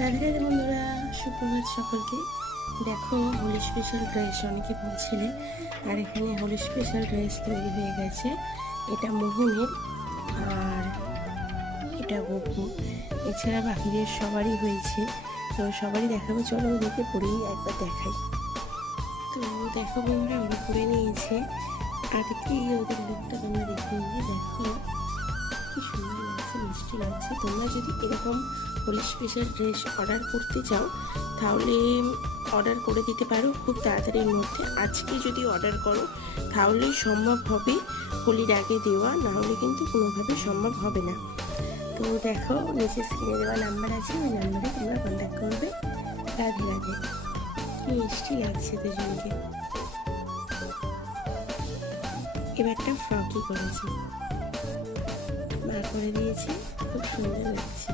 রাধে রাধে বন্ধুরা, সুপ্রভাত সকলকে। দেখো, হোলি স্পেশাল ড্রেস অনেকে বলছিলেন, আর এখানে হোলি স্পেশাল ড্রেস তৈরি হয়ে গেছে। এটা মোহনের, আর এটা গপু, এছাড়া বাকিদের সবারই হয়েছে। তো সবারই দেখাবো, চলো ওদেরকে পরেই একবার দেখাই। তো দেখো বন্ধুরা, ওরা পরে নিয়েছে, আর কি ওদের লুকটা তোমরা দেখে নিয়ে দেখো কি সুন্দর লাগছে, মিষ্টি লাগছে। তোমরা যদি এরকম হোলি স্পেশাল ড্রেস অর্ডার করতে চাও তাহলে অর্ডার করে দিতে পারো খুব তাড়াতাড়ির মধ্যে। আজকে যদি অর্ডার করো তাহলেই সম্ভব হবে হোলির আগে দেওয়া, না হলে কিন্তু কোনোভাবে সম্ভব হবে না। তো দেখো, নিচে স্ক্রিনে দেওয়া নাম্বার আছে, ওই নাম্বারে তোমরা কন্ট্যাক্ট করবে। রাধে রাধে। কি মিষ্টি লাগছে দুজনকে। এবারটা ফ্রকই করেছি, মা করে দিয়েছে, খুব সুন্দর লাগছে।